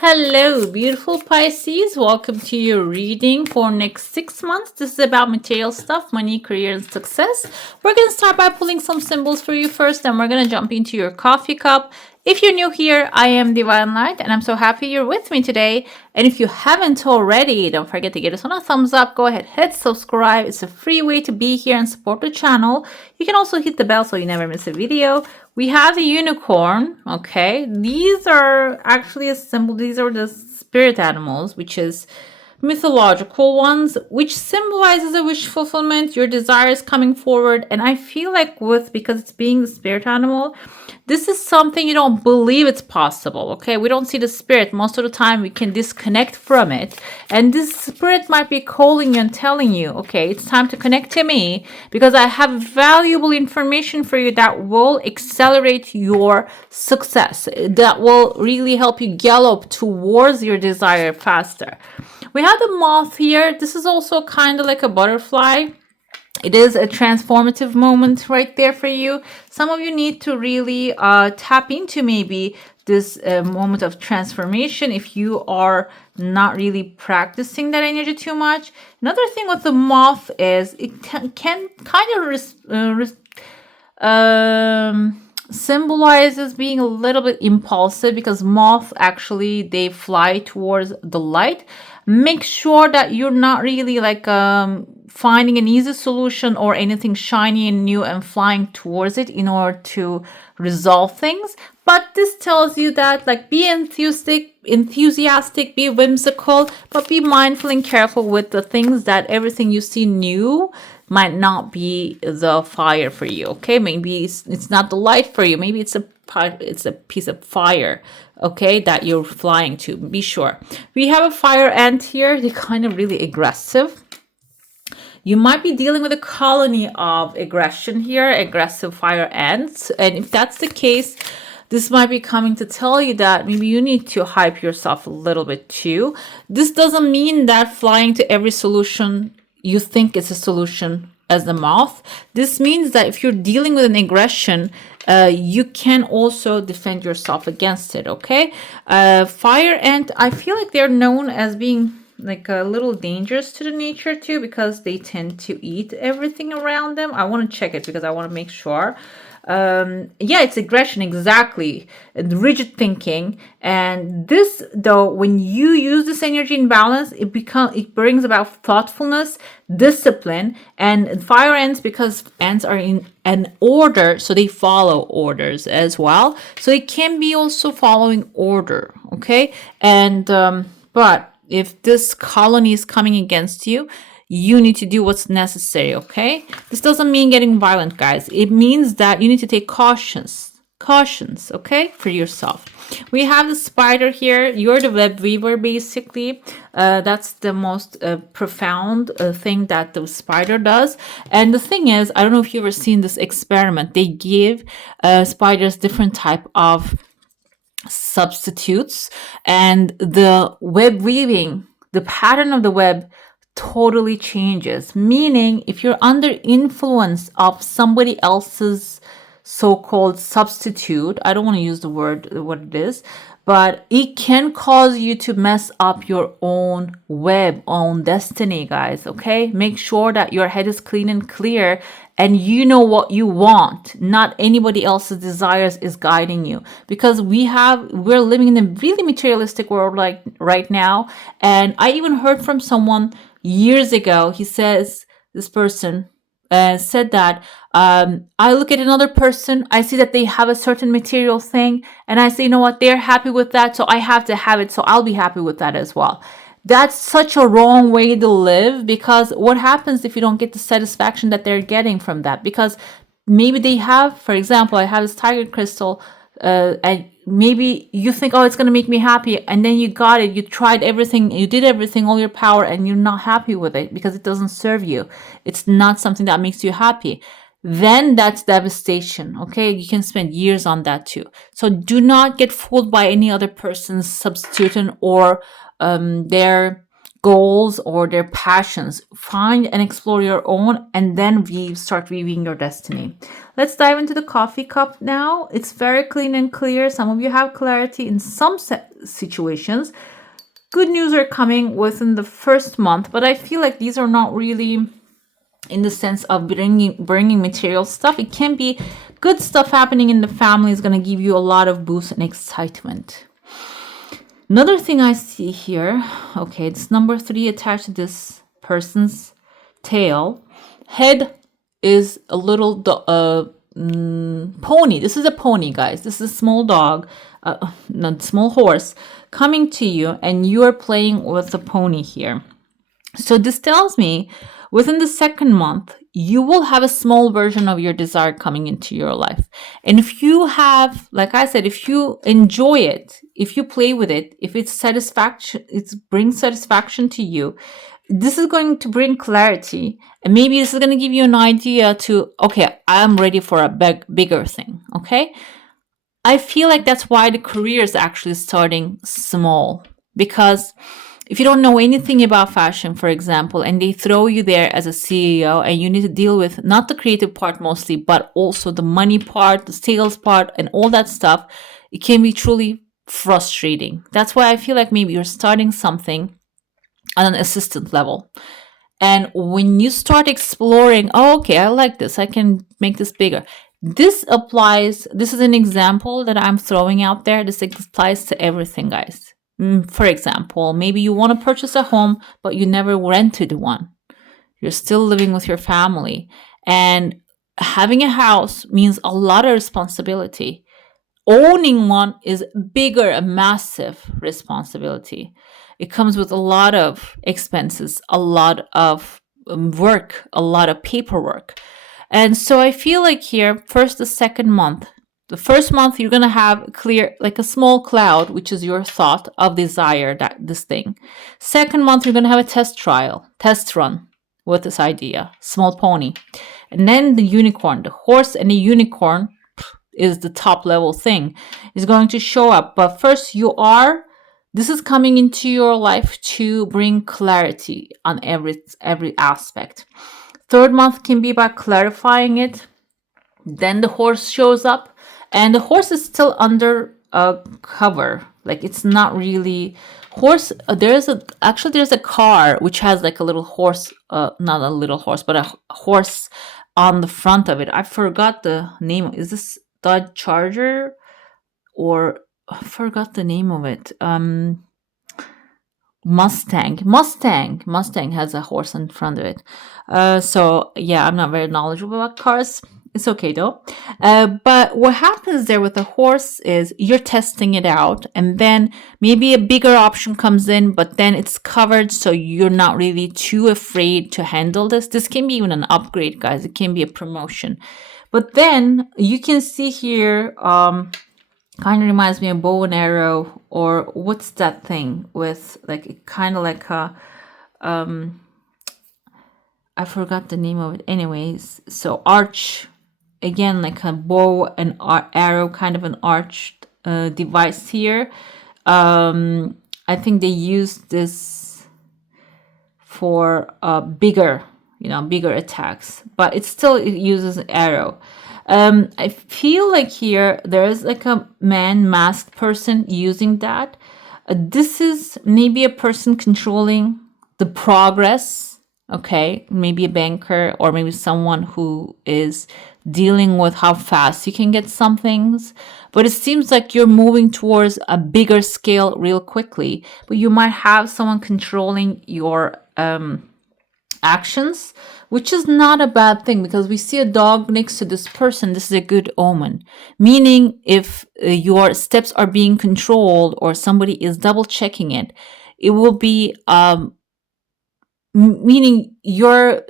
Hello, beautiful Pisces. Welcome to your reading for next 6 months. This is about material stuff, money, career, and success. We're going to start by pulling some symbols for you first, then we're going to jump into your coffee cup. If you're new here, I am Divine Light, and I'm so happy you're with me today. And if you haven't already, don't forget to give us a thumbs up. Go ahead, hit subscribe. It's a free way to be here and support the channel. You can also hit the bell so you never miss a video. We have the unicorn, okay? These are actually a symbol. These are the spirit animals, which is mythological ones, which symbolizes a wish fulfillment, your desires coming forward. And I feel like because it's being the spirit animal, this is something you don't believe it's possible, okay? We don't see the spirit. Most of the time we can disconnect from it. And this spirit might be calling you and telling you, okay, it's time to connect to me because I have valuable information for you that will accelerate your success, that will really help you gallop towards your desire faster. We have the moth here. This is also kind of like a butterfly. It is a transformative moment right there for you. Some of you need to really tap into maybe this moment of transformation if you are not really practicing that energy too much. Another thing with the moth is it can kind of symbolizes being a little bit impulsive because moths actually they fly towards the light. Make sure that you're not really like finding an easy solution or anything shiny and new and flying towards it in order to resolve things. But this tells you that like be enthusiastic, be whimsical, but be mindful and careful with the things that everything you see new might not be the fire for you. Okay, maybe it's not the light for you. Maybe it's a piece of fire, okay, that you're flying to. Be sure. We have a fire ant here. They're kind of really aggressive. You might be dealing with a colony of aggression here, aggressive fire ants. And if that's the case, this might be coming to tell you that maybe you need to hype yourself a little bit too. This doesn't mean that flying to every solution you think is a solution as the moth. This means that if you're dealing with an aggression, you can also defend yourself against it, okay? Fire ant, I feel like they're known as being like a little dangerous to the nature too because they tend to eat everything around them. I want to check it because I want to make sure. Yeah, it's aggression, exactly. Rigid thinking. And this, though, when you use this energy in balance, it brings about thoughtfulness, discipline, and fire ants, because ants are in an order, so they follow orders as well. So it can be also following order, okay? And but if this colony is coming against you, you need to do what's necessary, okay? This doesn't mean getting violent, guys. It means that you need to take cautions, okay, for yourself. We have the spider here. You're the web weaver, basically. That's the most profound thing that the spider does. And the thing is, I don't know if you've ever seen this experiment. They give spiders different type of substitutes, and the web weaving, the pattern of the web totally changes. Meaning if you're under influence of somebody else's so-called substitute, I don't want to use the word what it is, but it can cause you to mess up your own web, own destiny, guys, okay? Make sure that your head is clean and clear and you know what you want. Not anybody else's desires is guiding you, because we're living in a really materialistic world like right now. And I even heard from someone years ago, this person said that I look at another person, I see that they have a certain material thing, and I say, you know what, they're happy with that, so I have to have it, so I'll be happy with that as well. That's such a wrong way to live, because what happens if you don't get the satisfaction that they're getting from that? Because maybe they have, for example, I have this tiger crystal, and maybe you think, oh, it's going to make me happy, and then you got it, you tried everything, you did everything, all your power, and you're not happy with it because it doesn't serve you. It's not something that makes you happy. Then that's devastation, okay? You can spend years on that too. So do not get fooled by any other person's substitution or their goals or their passions. Find and explore your own, and then start weaving your destiny. Let's dive into the coffee cup now. It's very clean and clear. Some of you have clarity in some situations. Good news are coming within the first month, but I feel like these are not really in the sense of bringing material stuff. It can be good stuff happening in the family is going to give you a lot of boost and excitement. Another thing I see here, okay, it's number 3 attached to this person's tail. Head is a little pony. This is a pony, guys. This is a small dog, not small horse coming to you, and you are playing with the pony here. So this tells me within the second month, you will have a small version of your desire coming into your life. And if you have, like I said, if you enjoy it, if you play with it, if it's satisfaction, it brings satisfaction to you, this is going to bring clarity. And maybe this is going to give you an idea to, okay, I'm ready for a bigger thing. Okay. I feel like that's why the career is actually starting small, because if you don't know anything about fashion, for example, and they throw you there as a CEO and you need to deal with not the creative part mostly, but also the money part, the sales part, and all that stuff, it can be truly frustrating. That's why I feel like maybe you're starting something on an assistant level. And when you start exploring, oh, okay, I like this, I can make this bigger. This is an example that I'm throwing out there. This applies to everything, guys. For example, maybe you want to purchase a home, but you never rented one. You're still living with your family. And having a house means a lot of responsibility. Owning one is bigger, a massive responsibility. It comes with a lot of expenses, a lot of work, a lot of paperwork. And so I feel like here, first, the second month, the first month, you're going to have clear, like a small cloud, which is your thought of desire, that this thing. Second month, you're going to have a test run with this idea, small pony. And then the unicorn, the horse and the unicorn is the top level thing, is going to show up. But first, this is coming into your life to bring clarity on every aspect. Third month can be about clarifying it. Then the horse shows up. And the horse is still under a cover. Like, it's not really horse. There's a car which has like a little horse, not a little horse, but a horse on the front of it. I forgot the name. Is this Dodge Charger? Or I forgot the name of it. Mustang has a horse in front of it. So yeah, I'm not very knowledgeable about cars. It's okay though. But what happens there with the horse is you're testing it out, and then maybe a bigger option comes in, but then it's covered, so you're not really too afraid to handle this. This can be even an upgrade, guys. It can be a promotion. But then you can see here, kind of reminds me of bow and arrow, or what's that thing with like kind of like a I forgot the name of it. Anyways, so arch. Again, like a bow and arrow, kind of an arched device here. I think they use this for bigger attacks, but it uses an arrow. I feel like here there is like a masked person using that. This is maybe a person controlling the progress. Okay, maybe a banker, or maybe someone who is dealing with how fast you can get some things. But it seems like you're moving towards a bigger scale real quickly. But you might have someone controlling your actions, which is not a bad thing, because we see a dog next to this person. This is a good omen. Meaning if your steps are being controlled or somebody is double checking it, it will be meaning your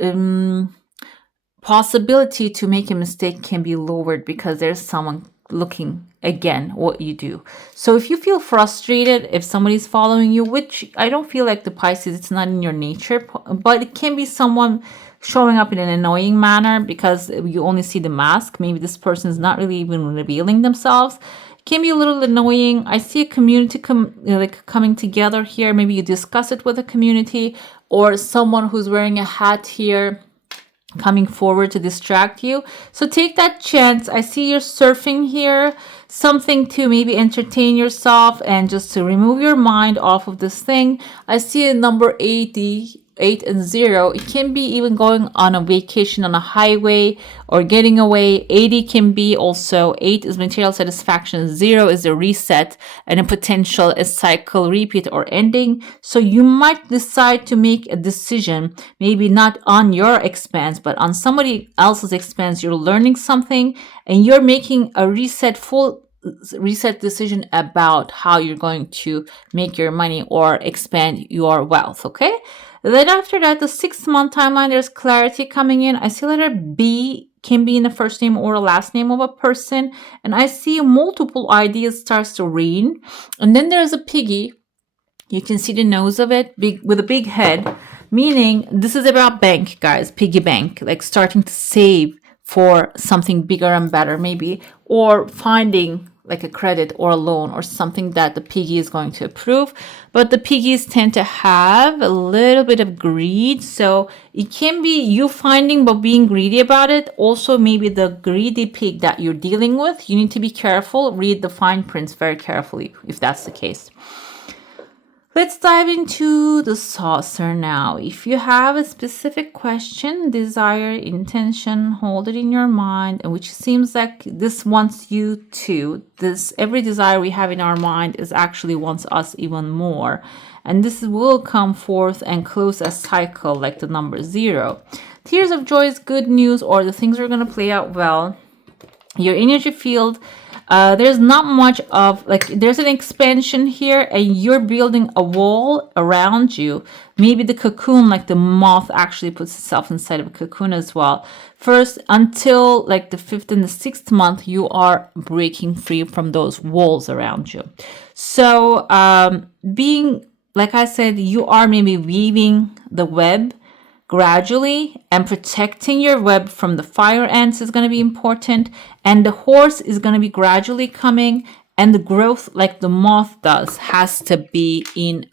possibility to make a mistake can be lowered because there's someone looking again what you do. So if you feel frustrated, if somebody's following you, which I don't feel like the Pisces, it's not in your nature, but it can be someone showing up in an annoying manner because you only see the mask. Maybe this person is not really even revealing themselves. It can be a little annoying. I see a community coming together here. Maybe you discuss it with a community, or someone who's wearing a hat here coming forward to distract you. So take that chance. I see you're surfing here, something to maybe entertain yourself and just to remove your mind off of this thing. I see a number 80, 8 and 0. It can be even going on a vacation on a highway or getting away. 80 can be also, 8 is material satisfaction, 0 is a reset and a potential a cycle repeat or ending. So you might decide to make a decision, maybe not on your expense, but on somebody else's expense. You're learning something and you're making a full reset decision about how you're going to make your money or expand your wealth. Okay. Then after that, the 6-month timeline, there's clarity coming in. I see letter B can be in the first name or the last name of a person. And I see multiple ideas starts to reign. And then there's a piggy. You can see the nose of it with a big head, meaning this is about bank, guys, piggy bank, like starting to save for something bigger and better maybe, or finding like a credit or a loan or something that the piggy is going to approve. But the piggies tend to have a little bit of greed. So it can be you finding but being greedy about it. Also, maybe the greedy pig that you're dealing with, you need to be careful. Read the fine prints very carefully if that's the case. Let's dive into the saucer now. If you have a specific question, desire, intention, hold it in your mind, which seems like this wants you to. Every desire we have in our mind is actually wants us even more. And this will come forth and close a cycle like the number 0. Tears of joy is good news, or the things are going to play out well. Your energy field, there's not much of there's an expansion here and you're building a wall around you. Maybe the cocoon, like the moth actually puts itself inside of a cocoon as well. First, until like the 5th and the 6th month, you are breaking free from those walls around you. So being, like I said, you are maybe weaving the web gradually, and protecting your web from the fire ants is going to be important. And the horse is going to be gradually coming, and the growth, like the moth does, has to be in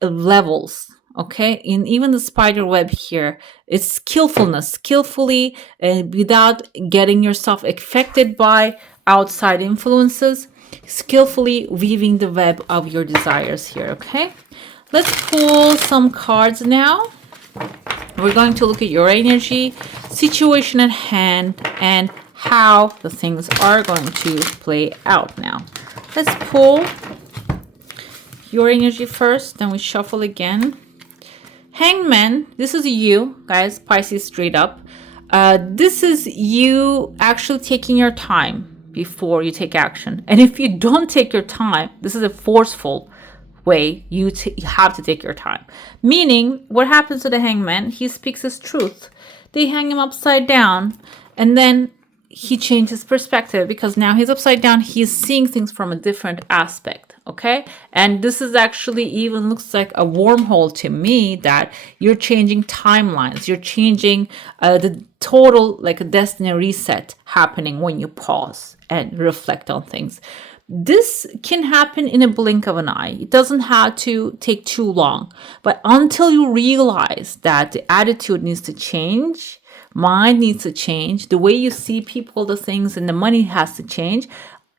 levels. Okay, in even the spider web here, it's skillfully, without getting yourself affected by outside influences, skillfully weaving the web of your desires here. Okay. Let's pull some cards now. We're going to look at your energy, situation at hand, and how the things are going to play out now. Let's pull your energy first, then we shuffle again. Hangman, this is you, guys, Pisces straight up. This is you actually taking your time before you take action. And if you don't take your time, this is a forceful way. You have to take your time. Meaning, what happens to the hangman? He speaks his truth. They hang him upside down, and then he changes perspective because now he's upside down. He's seeing things from a different aspect. Okay, and this is actually even looks like a wormhole to me, that you're changing timelines. You're changing the total, like a destiny reset happening when you pause and reflect on things. This can happen in a blink of an eye. It doesn't have to take too long. But until you realize that the attitude needs to change, mind needs to change, the way you see people, the things, and the money has to change,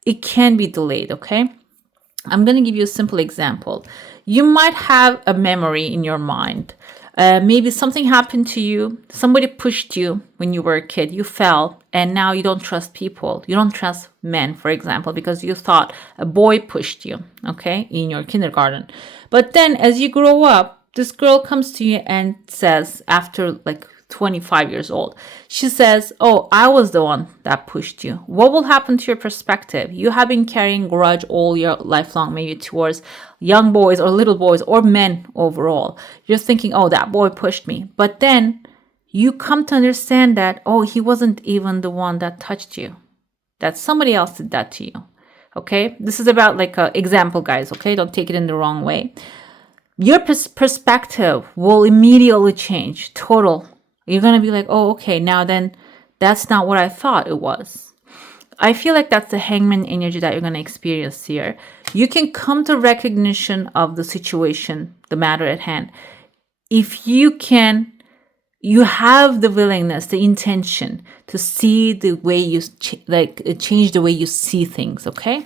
it can be delayed, okay? I'm going to give you a simple example. You might have a memory in your mind. Maybe something happened to you. Somebody pushed you when you were a kid. You fell, and now you don't trust people. You don't trust men, for example, because you thought a boy pushed you, okay, in your kindergarten. But then as you grow up, this girl comes to you and says, after like 25 years old, she says, oh, I was the one that pushed you. What will happen to your perspective? You have been carrying grudge all your lifelong, maybe towards young boys or little boys or men overall. You're thinking, oh, that boy pushed me. But then you come to understand that, oh, he wasn't even the one that touched you, that somebody else did that to you. Okay, this is about like an example, guys. Okay, don't take it in the wrong way. Your perspective will immediately change. Total. You're going to be like, oh, okay, now then that's not what I thought it was. I feel like that's the hangman energy that you're going to experience here. You can come to recognition of the situation, the matter at hand. If you can, you have the willingness, the intention to see the way you change the way you see things. Okay.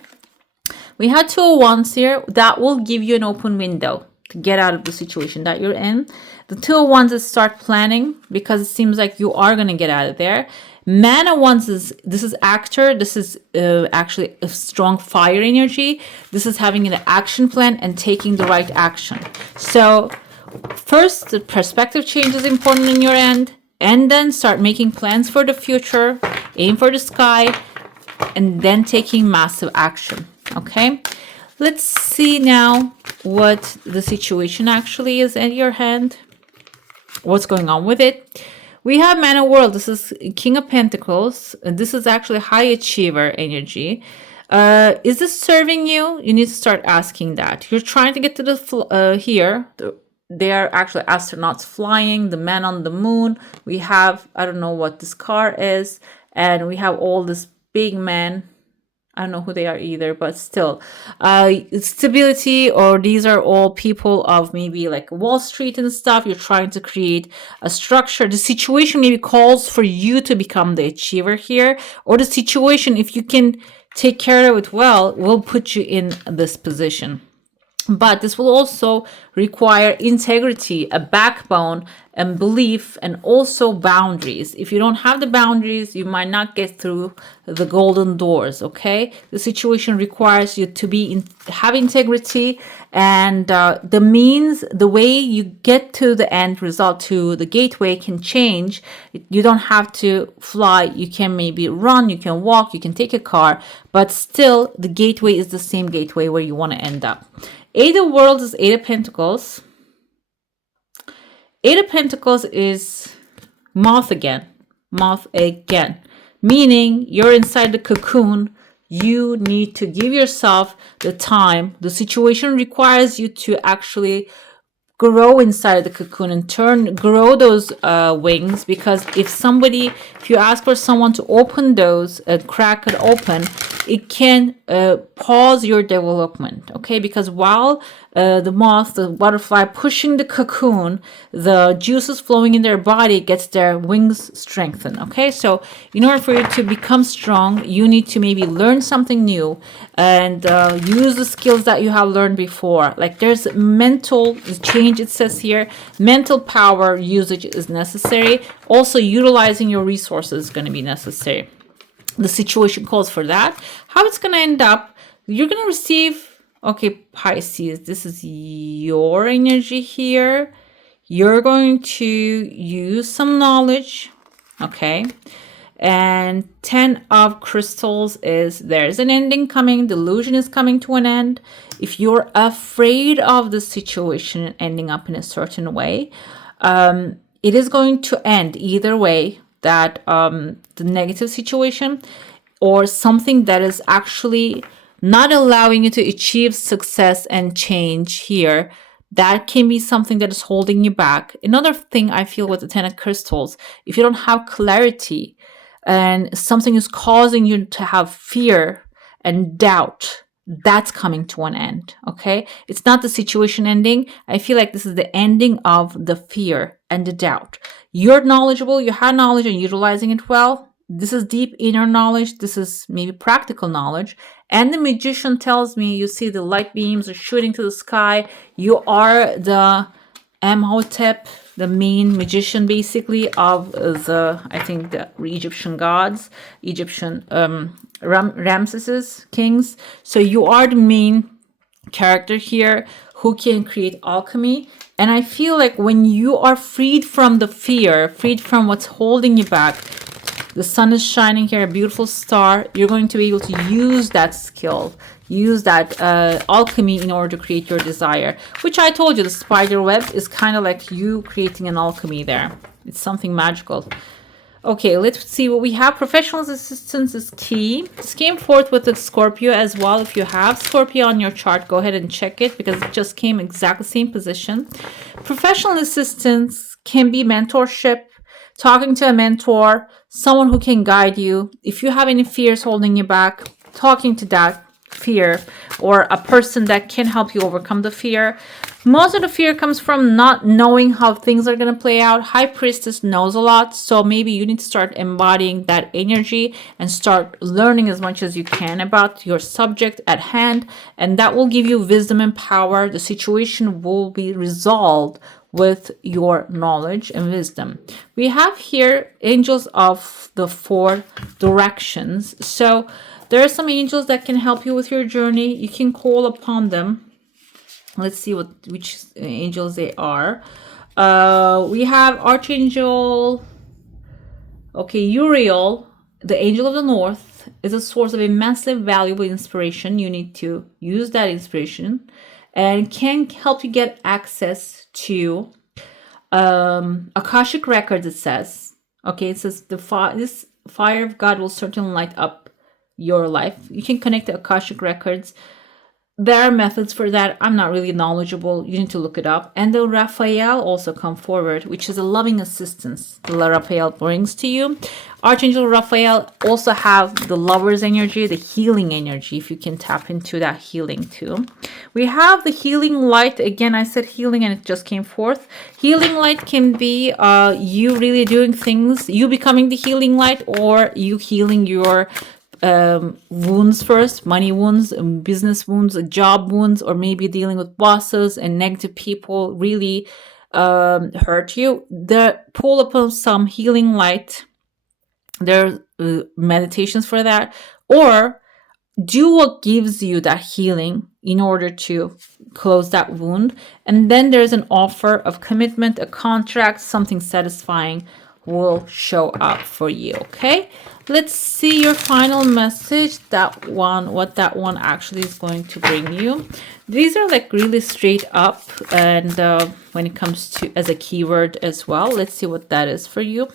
We had 201s here. That will give you an open window to get out of the situation that you're in. The 201s is start planning, because it seems like you are going to get out of there. Man of Wands is, this is actor. This is actually a strong fire energy. This is having an action plan and taking the right action. So first, the perspective change is important in your end, and then start making plans for the future, aim for the sky, and then taking massive action. Okay, let's see now what the situation actually is at your hand. What's going on with it? We have Man of World. This is King of Pentacles. This is actually high achiever energy. Is this serving you? You need to start asking that. You're trying to get to the here. They are actually astronauts flying, the man on the moon. We have, I don't know what this car is. And we have all this big men. I don't know who they are either, but still, stability, or these are all people of maybe like Wall Street and stuff. You're trying to create a structure. The situation maybe calls for you to become the achiever here, or the situation, if you can take care of it well, will put you in this position. But this will also require integrity, a backbone, and belief, and also boundaries. If you don't have the boundaries, you might not get through the golden doors, okay? The situation requires you to have integrity, and the means, the way you get to the end result, to the gateway, can change. You don't have to fly. You can maybe run, you can walk, you can take a car, but still the gateway is the same gateway where you want to end up. Eight of Worlds is Eight of Pentacles. Eight of Pentacles is moth again, meaning you're inside the cocoon. You need to give yourself the time. The situation requires you to actually grow inside the cocoon and grow those wings, because if you ask for someone to open those, crack it open, it can pause your development, okay? Because while the moth, the butterfly pushing the cocoon, the juices flowing in their body gets their wings strengthened, okay? So in order for you to become strong, you need to maybe learn something new and use the skills that you have learned before. Like there's mental change, it says here. Mental power usage is necessary. Also utilizing your resources is going to be necessary. The situation calls for that. How it's going to end up, you're going to receive, okay, Pisces, this is your energy here. You're going to use some knowledge, okay? And 10 of Crystals is there's an ending coming. Delusion is coming to an end. If you're afraid of the situation ending up in a certain way, it is going to end either way. That the negative situation, or something that is actually not allowing you to achieve success and change here, that can be something that is holding you back. Another thing I feel with the 10 of Crystals, if you don't have clarity and something is causing you to have fear and doubt, that's coming to an end, okay? It's not the situation ending. I feel like this is the ending of the fear and the doubt. You're knowledgeable, you have knowledge and utilizing it well. This is deep inner knowledge. This is maybe practical knowledge. And the Magician tells me, you see the light beams are shooting to the sky. You are the Amhotep, the main magician basically of the, I think, the Egyptian gods, Egyptian Ramesses kings. So you are the main character here who can create alchemy. And I feel like when you are freed from the fear, freed from what's holding you back, the sun is shining here, a beautiful star, you're going to be able to use that skill, use that alchemy in order to create your desire. Which I told you, the spider web is kind of like you creating an alchemy there. It's something magical. Okay, let's see what we have. Professional assistance is key. This came forth with the Scorpio as well. If you have Scorpio on your chart, go ahead and check it because it just came exactly same position. Professional assistance can be mentorship, talking to a mentor, someone who can guide you. If you have any fears holding you back, talking to that fear or a person that can help you overcome the fear. Most of the fear comes from not knowing how things are going to play out. High Priestess knows a lot, so maybe you need to start embodying that energy and start learning as much as you can about your subject at hand, and that will give you wisdom and power. The situation will be resolved with your knowledge and wisdom. We have here angels of the 4 directions. So there are some angels that can help you with your journey. You can call upon them. Let's see which angels they are. We have Archangel, Uriel, the angel of the north, is a source of immensely valuable inspiration. You need to use that inspiration and can help you get access to Akashic records, it says. It says this fire of God will certainly light up your life. You can connect the Akashic records. There are methods for that. I'm not really knowledgeable. You need to look it up. And the Raphael also come forward, which is a loving assistance the Raphael brings to you. Archangel Raphael also have the lover's energy, the healing energy, if you can tap into that healing too. We have the healing light. Again, I said healing and it just came forth. Healing light can be you really doing things, you becoming the healing light, or you healing your wounds first, money wounds, business wounds, job wounds, or maybe dealing with bosses and negative people really hurt you. Pull upon some healing light. There are meditations for that, or do what gives you that healing in order to close that wound. And then there's an offer of commitment, a contract, something satisfying will show up for you. Okay, let's see your final message, what that one actually is going to bring you. These are like really straight up, and when it comes to as a keyword as well, let's see what that is for you.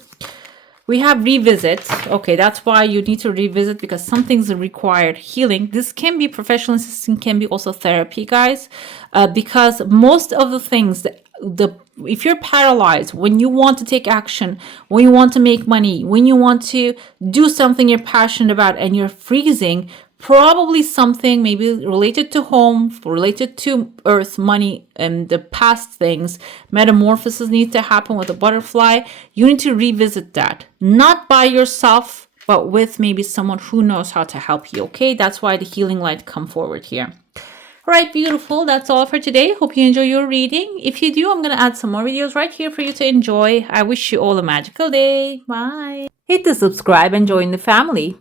We have revisit. Okay, that's why you need to revisit, because something's required healing. This can be professional assistance, can be also therapy, guys, because most of the things that if you're paralyzed, when you want to take action, when you want to make money, when you want to do something you're passionate about and you're freezing, probably something maybe related to home, related to earth, money, and the past things, metamorphosis needs to happen with a butterfly. You need to revisit that, not by yourself, but with maybe someone who knows how to help you. Okay, that's why the healing light come forward here. All right, beautiful. That's all for today. Hope you enjoy your reading. If you do, I'm going to add some more videos right here for you to enjoy. I wish you all a magical day. Bye. Hit the subscribe and join the family.